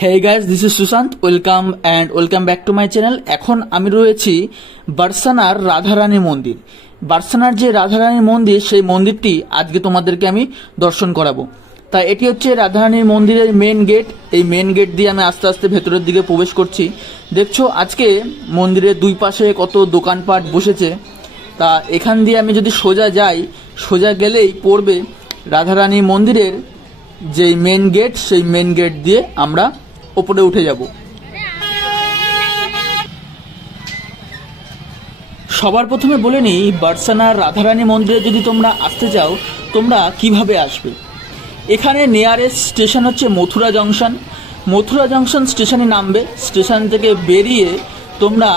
Hey guys, this is Sushant. Welcome back to my channel. এখন আমি রয়েছি বার্সানার রাধারানী মন্দির। বার্সানার যে রাধারানী মন্দির, সেই মন্দিরটি আজকে তোমাদেরকে আমি দর্শন করাবো। তা এটি হচ্ছে রাধারানীর মন্দিরের মেন গেট। এই মেন গেট দিয়ে আমি আস্তে আস্তে ভেতরের দিকে প্রবেশ করছি। দেখছো আজকে মন্দিরের দুই পাশে কত দোকানপাট বসেছে। তা এখান দিয়ে আমি যদি সোজা যাই, সোজা গেলেই পড়বে রাধারানী মন্দিরের যে মেন গেট, সেই মেন গেট দিয়ে আমরা উপরে উঠে যাব। সবার প্রথমে বলে নিই, বার্সানার রাধারানী মন্দিরে যদি তোমরা আসতে চাও, তোমরা কিভাবে আসবে। এখানে নিয়ারেস্ট স্টেশন হচ্ছে মথুরা জংশন। মথুরা জংশন স্টেশনে নামবে। স্টেশন থেকে বেরিয়ে তোমরা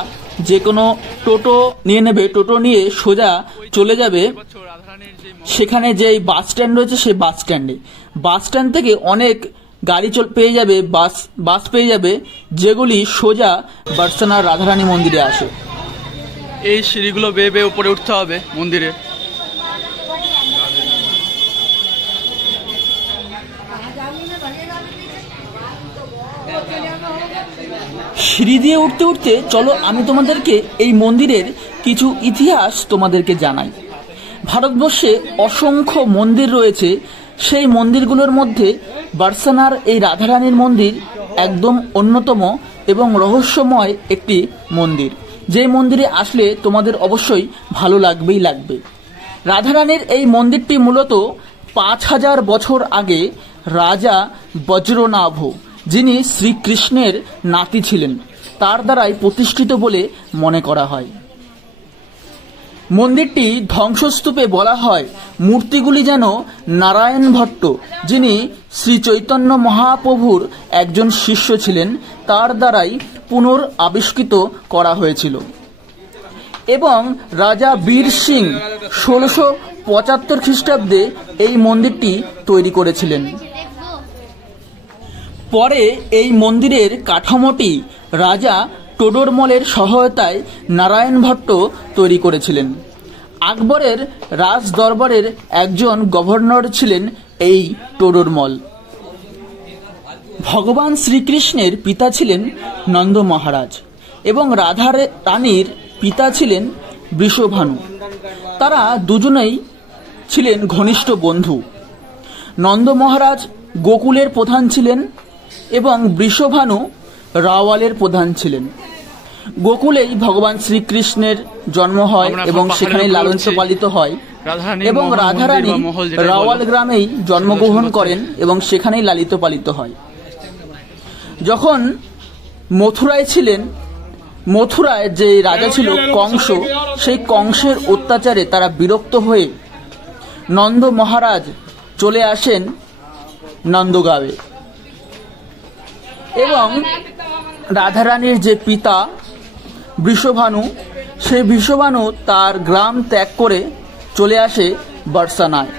যে কোনো টোটো নিয়ে নেবে। টোটো নিয়ে সোজা চলে যাবে সেখানে যে বাস স্ট্যান্ড রয়েছে, সেই বাস স্ট্যান্ডে। বাস স্ট্যান্ড থেকে অনেক গাড়ি পেয়ে যাবে, বাস পেয়ে যাবে, যেগুলি সোজা বার্সানার রাধারানী মন্দিরে আসে। এই সিঁড়িগুলো বেয়ে বেয়ে উপরে উঠতে হবে মন্দিরে। সিঁড়ি দিয়ে উঠতে উঠতে চলো আমি তোমাদেরকে এই মন্দিরের কিছু ইতিহাস তোমাদেরকে জানাই। ভারতবর্ষে অসংখ্য মন্দির রয়েছে। সেই মন্দিরগুলোর মধ্যে বার্সানার এই রাধারানীর মন্দির একদম অন্যতম এবং রহস্যময় একটি মন্দির, যে মন্দিরে আসলে তোমাদের অবশ্যই ভালো লাগবে। রাধারানীর এই মন্দিরটি মূলত 5000 বছর আগে রাজা বজ্রনাভ, যিনি শ্রীকৃষ্ণের নাতি ছিলেন, তার দ্বারাই প্রতিষ্ঠিত বলে মনে করা হয়। মন্দিরটি ধ্বংসস্তূপে বলা হয় মূর্তিগুলি যেন নারায়ণ ভট্ট, যিনি শ্রী চৈতন্য মহাপ্রভুর একজন শিষ্য ছিলেন, তার দ্বারাই পুনরাবিষ্কৃত করা হয়েছিল। এবং রাজা বীর সিং 1675 খ্রিস্টাব্দে এই মন্দিরটি তৈরি করেছিলেন। পরে এই মন্দিরের কাঠামোটি রাজা টোডরমলের সহায়তায় নারায়ণ ভট্ট তৈরি করেছিলেন। আকবরের রাজ দরবারের একজন গভর্নর ছিলেন এই টোডরমল। ভগবান শ্রীকৃষ্ণের পিতা ছিলেন নন্দ মহারাজ এবং রাধা রানীর পিতা ছিলেন বৃষভানু। তারা দুজনেই ছিলেন ঘনিষ্ঠ বন্ধু। নন্দ মহারাজ গোকুলের প্রধান ছিলেন এবং বৃষভানু রাওয়ালের প্রধান ছিলেন। গোকুলেই ভগবান শ্রীকৃষ্ণের জন্ম হয় এবং সেখানে লালন পালিত হয়, এবং রাধারানী রাওয়াল গ্রামেই জন্মগ্রহণ করেন এবং সেখানেই লালিত পালিত হয়। যখন মথুরায় ছিলেন, মথুরায় যে রাজা ছিল কংস, সেই কংসের অত্যাচারে তারা বিরক্ত হয়ে নন্দ মহারাজ চলে আসেন নন্দগাঁওয়ে। এবং রাধারানীর যে পিতা বৃষভানু, সেই বৃষভানু তার গ্রাম ত্যাগ করে চলে আসে বার্সানায়।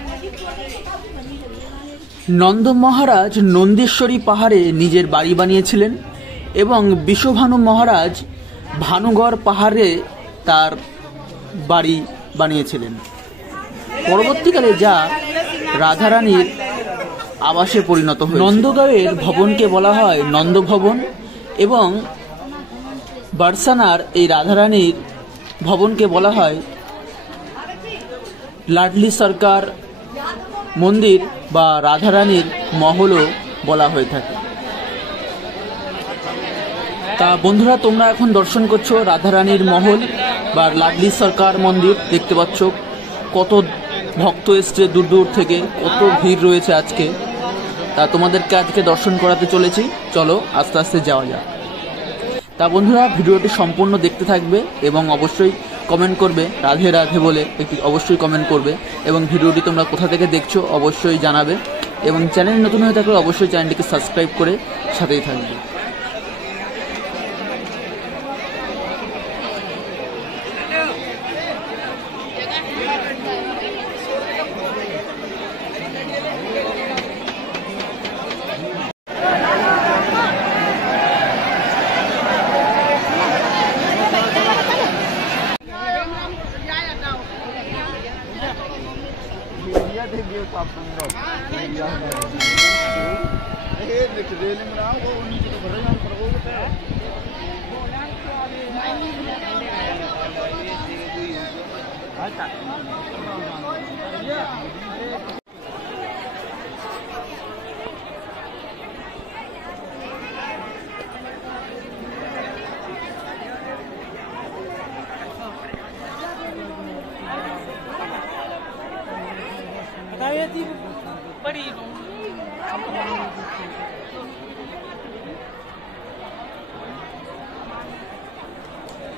নন্দ মহারাজ নন্দীশ্বরী পাহাড়ে নিজের বাড়ি বানিয়েছিলেন এবং বৃষভানু মহারাজ ভানুগড় পাহাড়ে তার বাড়ি বানিয়েছিলেন। পরবর্তীকালে যা রাধারানীর আবাসে পরিণত হয়। নন্দগাঁওয়ের ভবনকে বলা হয় নন্দভবন এবং বার্সানার এই রাধারানীর ভবনকে বলা হয় লাডলি সরকার মন্দির বা রাধারানীর মহলও বলা হয়ে থাকে। তা বন্ধুরা, তোমরা এখন দর্শন করছো রাধারানীর মহল বা লাডলি সরকার মন্দির। দেখতে পাচ্ছ কত ভক্ত এসছে দূর দূর থেকে, কত ভিড় রয়েছে আজকে। তা তোমাদেরকে আজকে দর্শন করাতে চলেছি, চলো আস্তে আস্তে যাওয়া যাক। তা বন্ধুরা, ভিডিওটি সম্পূর্ণ দেখতে থাকবে এবং অবশ্যই কমেন্ট করবে রাধে রাধে বলে, একটি অবশ্যই কমেন্ট করবে। এবং ভিডিওটি তোমরা কোথা থেকে দেখছো অবশ্যই জানাবে, এবং চ্যানেল নতুন হয়ে থাকলে অবশ্যই চ্যানেলটিকে সাবস্ক্রাইব করে সাথেই থাকবে।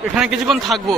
এখানে কিছুক্ষণ থাকবো।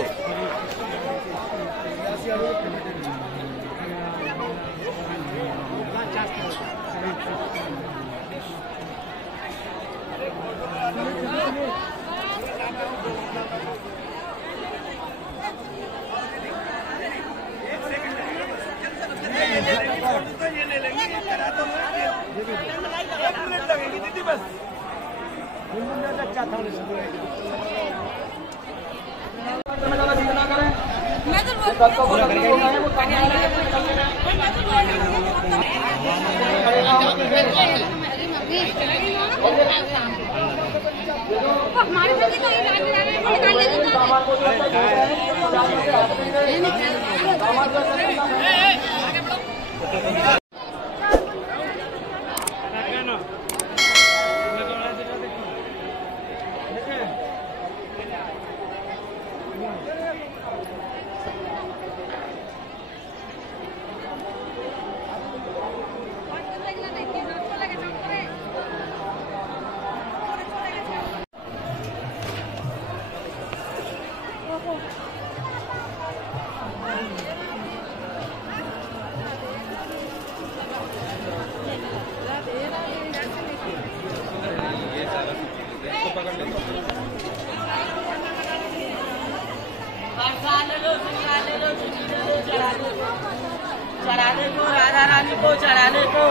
चढ़ाने को राधा रानी को चढ़ाने को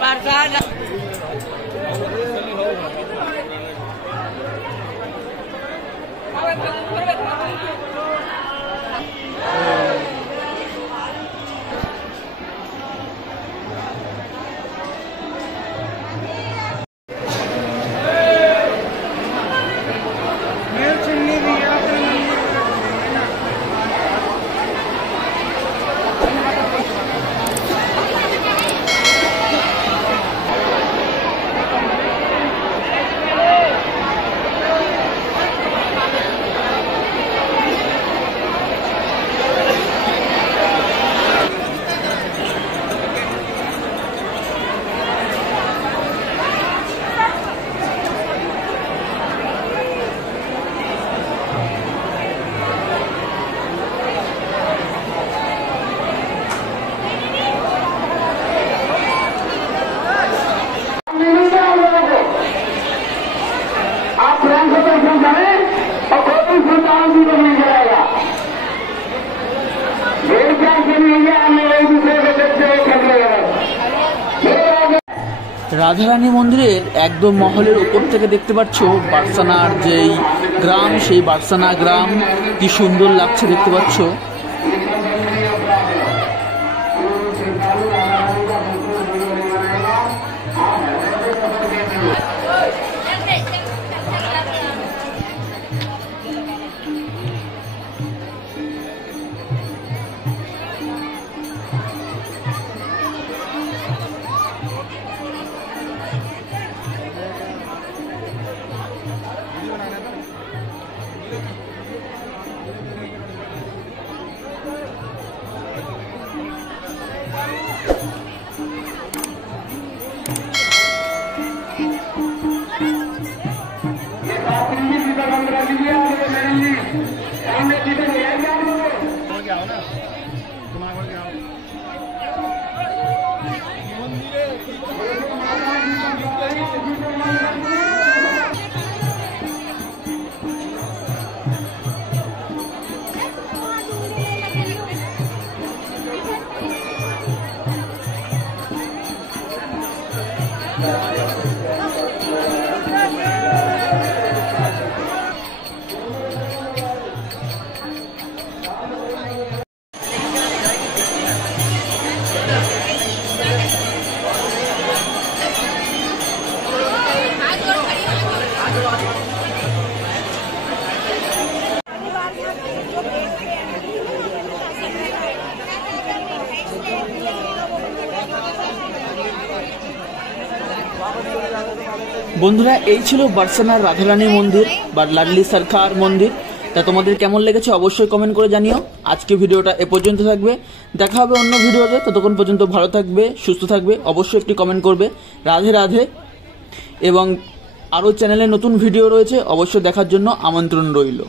प्रसाद রাধারানী মন্দিরের একদম মহলের উপর থেকে দেখতে পাচ্ছ বার্সানার যেই গ্রাম, সেই বার্সানা গ্রাম কি সুন্দর লাগছে দেখতে পাচ্ছ। বন্ধুরা, এই ছিল বারসানার রাধারানী মন্দির বা লাডলি সরকার মন্দির। তা তোমাদের কেমন লেগেছে অবশ্যই কমেন্ট করে জানিও। আজকে ভিডিওটা এ পর্যন্ত থাকবে, দেখা হবে অন্য ভিডিওতে। ততক্ষণ পর্যন্ত ভালো থাকবে, সুস্থ থাকবে, অবশ্যই একটি কমেন্ট করবে। রাধে রাধে। এবং আরও চ্যানেলে নতুন ভিডিও রয়েছে, অবশ্যই দেখার জন্য আমন্ত্রণ রইল।